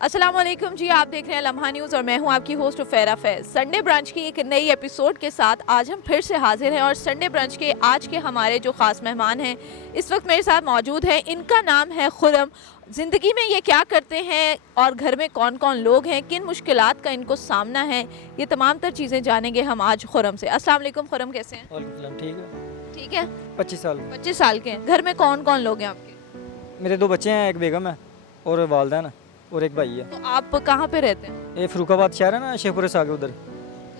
अस्सलाम वालेकुम जी, आप देख रहे हैं लम्हा न्यूज़ और मैं हूं आपकी होस्ट उफेरा फैज। संडे ब्रांच की एक नई एपिसोड के साथ आज हम फिर से हाजिर हैं और संडे ब्रांच के आज के हमारे जो ख़ास मेहमान हैं इस वक्त मेरे साथ मौजूद हैं। इनका नाम है खुर्रम। ज़िंदगी में ये क्या करते हैं और घर में कौन कौन लोग हैं, किन मुश्किलात का इनको सामना है, ये तमाम तर चीज़ें जानेंगे हम आज खुर्रम से। अस्सलाम वालेकुम खुर्रम, कैसे हैं? वालेकुम, ठीक है। ठीक है। 25 साल 25 साल के हैं। घर में कौन कौन लोग हैं आपके? मेरे 2 बच्चे हैं, एक बेगम है और वालदैन है और एक भाई है। तो आप कहाँ पे रहते हैं? ये फरुखाबाद शहर है ना, शेखपुरे से आगे उधर।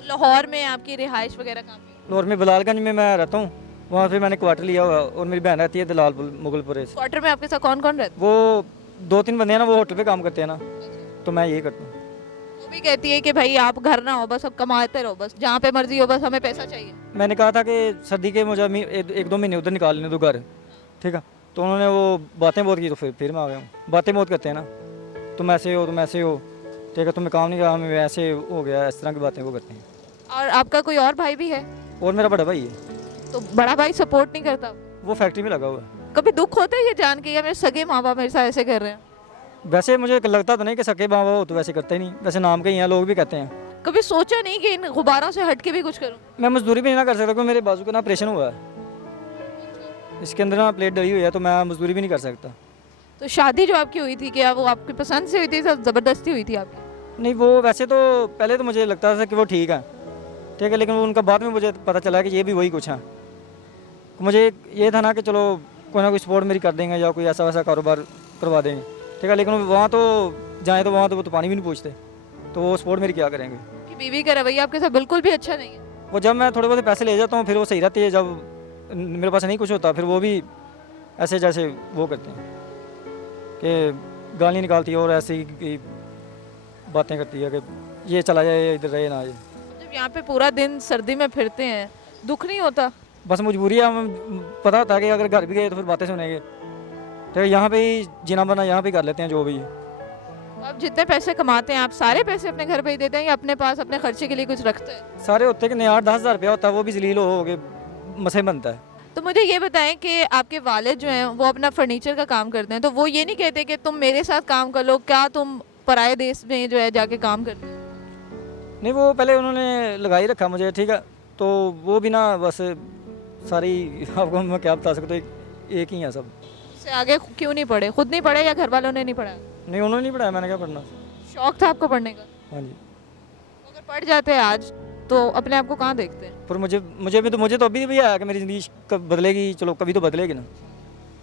लाहौर में आपकी रिहाइश वगैरह कहाँ पे? लाहौर में बलालगंज में मैं रहता हूँ, वहाँ पे मैंने क्वार्टर लिया हुआ है और मेरी बहन रहती है दलालपुर मुगलपुरे से। क्वार्टर में आपके साथ कौन कौन रहता है? वो 2-3 बंदे हैं ना, वो होटल पे काम करते हैं ना, तो मैं ये करता हूँ। वो भी कहती है कि भाई आप घर ना हो, बस अब कमाते रहो, बस जहाँ पे मर्जी हो, बस हमें पैसा चाहिए। मैंने कहा था कि सर्दी के मुझे 1-2 महीने उधर निकाल लेने दो घर, ठीक है। तो उन्होंने वो बातें बहुत की, तो फिर मैं आ गया हूँ। बातें बहुत करते हैं ना, तुम ऐसे हो, ठीक है, तुम्हें काम नहीं करा, हमें ऐसे हो गया, इस तरह की बातें वो करते हैं। और आपका कोई और भाई भी है? और मेरा बड़ा भाई है। तो बड़ा भाई सपोर्ट नहीं करता? वो फैक्ट्री में लगा हुआ है। कभी दुख होता है ये जान के या मेरे सगे माँ बाप मेरे साथ ऐसे कर रहे हैं? वैसे मुझे लगता तो नहीं कि सके बाबा हो, तो वैसे करते ही नहीं, वैसे नाम के ही हैं, लोग भी कहते हैं। कभी सोचा नहीं कि इन गुब्बारों से हट के भी कुछ करूं? मैं मजदूरी भी नहीं ना कर सकता, क्योंकि मेरे बाजू का ना ऑपरेशन हुआ है, इसके अंदर ना प्लेट डली हुई है, तो मैं मजदूरी भी नहीं कर सकता। तो शादी जो आपकी हुई थी, क्या वो आपकी पसंद से हुई थी, सब ज़बरदस्ती हुई थी आपकी? नहीं, वो वैसे तो पहले तो मुझे लगता था कि वो ठीक है, लेकिन वो उनका बाद में मुझे पता चला कि ये भी वही कुछ है। मुझे ये था ना कि चलो कोई ना कोई सपोर्ट मेरी कर देंगे या कोई ऐसा वैसा कारोबार करवा देंगे, ठीक है। लेकिन वहाँ तो जाएँ तो वहाँ तो वो तो पानी भी नहीं पूछते, तो वो सपोर्ट मेरी क्या करेंगे। कि बीवी का रवैया आपके साथ बिल्कुल भी अच्छा नहीं है? वो जब मैं थोड़े बहुत पैसे ले जाता हूँ फिर वो सही रहती है, जब मेरे पास नहीं कुछ होता फिर वो भी ऐसे जैसे वो करते हैं कि गाली निकालती है और ऐसी की बातें करती है कि ये चला जाए, इधर रहे ना। जब यहाँ पे पूरा दिन सर्दी में फिरते हैं, दुख नहीं होता? बस मजबूरी है, हमें पता होता है कि अगर घर भी गए तो फिर बातें सुनेंगे, तो यहाँ पे ही जीना बना यहाँ पे ही कर लेते हैं जो भी है। आप जितने पैसे कमाते हैं, आप सारे पैसे अपने घर पे ही देते हैं या अपने पास अपने खर्चे के लिए कुछ रखते हैं? सारे होते हैं कि नहीं, 8-10 हज़ार रुपया होता है, वो भी जलील हो के मसे बनता है। तो मुझे ये बताएं कि आपके वालिद जो हैं वो अपना फर्नीचर का काम करते हैं, तो वो ये नहीं कहते कि तुम मेरे साथ काम कर लो, क्या तुम पराए देश में जो है जाके काम करते हो? नहीं, वो पहले उन्होंने लगा ही रखा मुझे, ठीक है, तो वो भी ना बस सारी आपको मैं क्या बता सकता हूँ, एक ही है सब। इससे आगे क्यों नहीं पढ़े? खुद नहीं पढ़े या घर वालों ने नहीं पढ़ाया? नहीं, उन्होंने नहीं पढ़ाया, मैंने क्या पढ़ना। शौक था आपको पढ़ने का? हाँ जी। अगर पढ़ जाते हैं आज तो अपने आप को कहाँ देखते हैं? पर मुझे तो अभी भी आया कि मेरी ज़िंदगी कब बदलेगी, चलो कभी तो बदलेगी ना,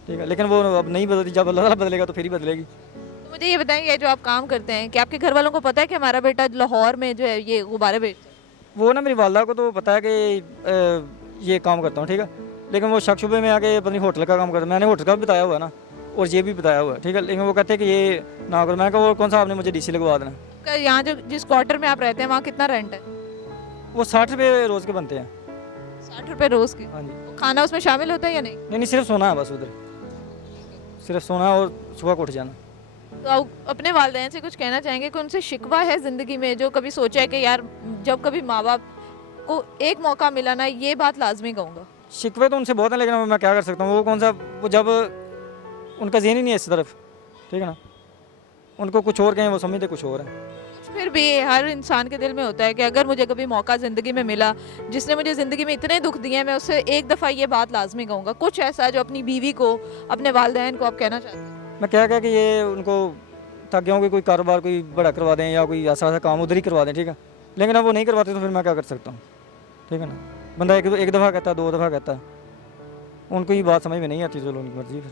ठीक है, लेकिन वो अब नहीं बदलती, जब अल्लाह ताला बदलेगा तो फिर ही बदलेगी। तो मुझे ये बताएं, ये जो आप काम करते हैं, कि आपके घर वालों को पता है कि हमारा बेटा लाहौर में जो है ये गुब्बारे बेचता है? वो ना मेरी वालदा को तो पता है कि ये काम करता हूँ, ठीक है, लेकिन वो शक शुबे में आके पता नहीं होटल का काम करता है। मैंने होटल का भी बताया हुआ है ना और ये भी बताया हुआ है, ठीक है, लेकिन वो कहते हैं कि ये ना करो। मैंने कहा वो कौन सा आपने मुझे डीसी लगवा देना। यहाँ जो जिस क्वार्टर में आप रहते हैं वहाँ कितना रेंट है? वो 60 रुपये रोज़ के बनते हैं। 60 रुपये रोज़ के? हाँ जी। खाना उसमें शामिल होता है या नहीं? नहीं, सिर्फ सोना है बस उधर, सिर्फ सोना और सुबह को उठ जाना। तो आप अपने वालिदैन से कुछ कहना चाहेंगे कि उनसे शिकवा है ज़िंदगी में, जो कभी सोचा है कि यार जब कभी माँ बाप को एक मौका मिला ना, ये बात लाजमी कहूँगा? शिकवे तो उनसे बहुत है, लेकिन मैं क्या कर सकता हूँ, वो कौन सा, वो जब उनका ज़हन ही नहीं है इस तरफ, ठीक है ना, उनको कुछ और कहें वो समझते कुछ और है। फिर भी हर इंसान के दिल में होता है कि अगर मुझे कभी मौका ज़िंदगी में मिला, जिसने मुझे ज़िंदगी में इतने दुख दिए हैं, मैं उससे एक दफ़ा ये बात लाजमी कहूँगा। कुछ ऐसा जो अपनी बीवी को, अपने वालिदैन को आप कहना चाहते हैं? मैं क्या कि ये उनको ताकि होंगे कोई कारोबार कोई बड़ा करवा दें या कोई ऐसा ऐसा काम उधर ही करवा दें, ठीक है, लेकिन अब वो नहीं करवाते तो फिर मैं क्या कर सकता हूँ, ठीक है ना। बंदा एक दफ़ा कहता है, 2 दफ़ा कहता है, उनको ये बात समझ में नहीं आती, चलो उनकी मर्जी। फिर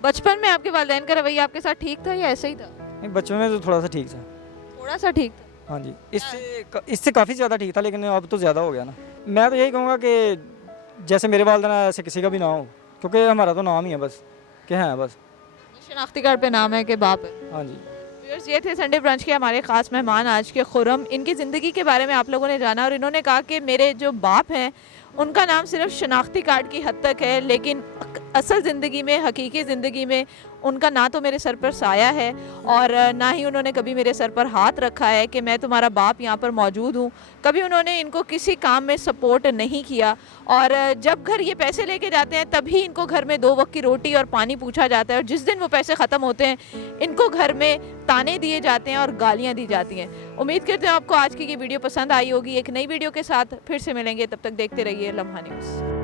बचपन में आपके वालिदैन का रवैया आपके साथ ठीक था या ऐसे ही था? नहीं, बचपन में तो थोड़ा सा ठीक था। थोड़ा सा ठीक था? हाँ जी, इससे काफ़ी ज़्यादा ठीक था, लेकिन अब तो ज़्यादा हो गया ना। मैं तो यही कहूँगा कि जैसे मेरे वालिदैन ऐसे किसी का भी ना हो, क्योंकि हमारा तो नाम ही है बस, क्या है बस, शनाख्ती कार्ड पे नाम है कि बाप है। हाँ जी। व्यूअर्स, ये थे संडे ब्रांच के हमारे ख़ास मेहमान आज के खुर्रम। इनकी ज़िंदगी के बारे में आप लोगों ने जाना और इन्होंने कहा कि मेरे जो बाप हैं उनका नाम सिर्फ शनाख्ती कार्ड की हद तक है, लेकिन असल ज़िंदगी में, हकीकी ज़िंदगी में उनका ना तो मेरे सर पर साया है और ना ही उन्होंने कभी मेरे सर पर हाथ रखा है कि मैं तुम्हारा बाप यहाँ पर मौजूद हूँ। कभी उन्होंने इनको किसी काम में सपोर्ट नहीं किया और जब घर ये पैसे लेके जाते हैं तभी इनको घर में 2 वक्त की रोटी और पानी पूछा जाता है और जिस दिन वो पैसे ख़त्म होते हैं इनको घर में ताने दिए जाते हैं और गालियाँ दी जाती हैं। उम्मीद करते हैं आपको आज की ये वीडियो पसंद आई होगी। एक नई वीडियो के साथ फिर से मिलेंगे, तब तक देखते रहिए लम्हा न्यूज़।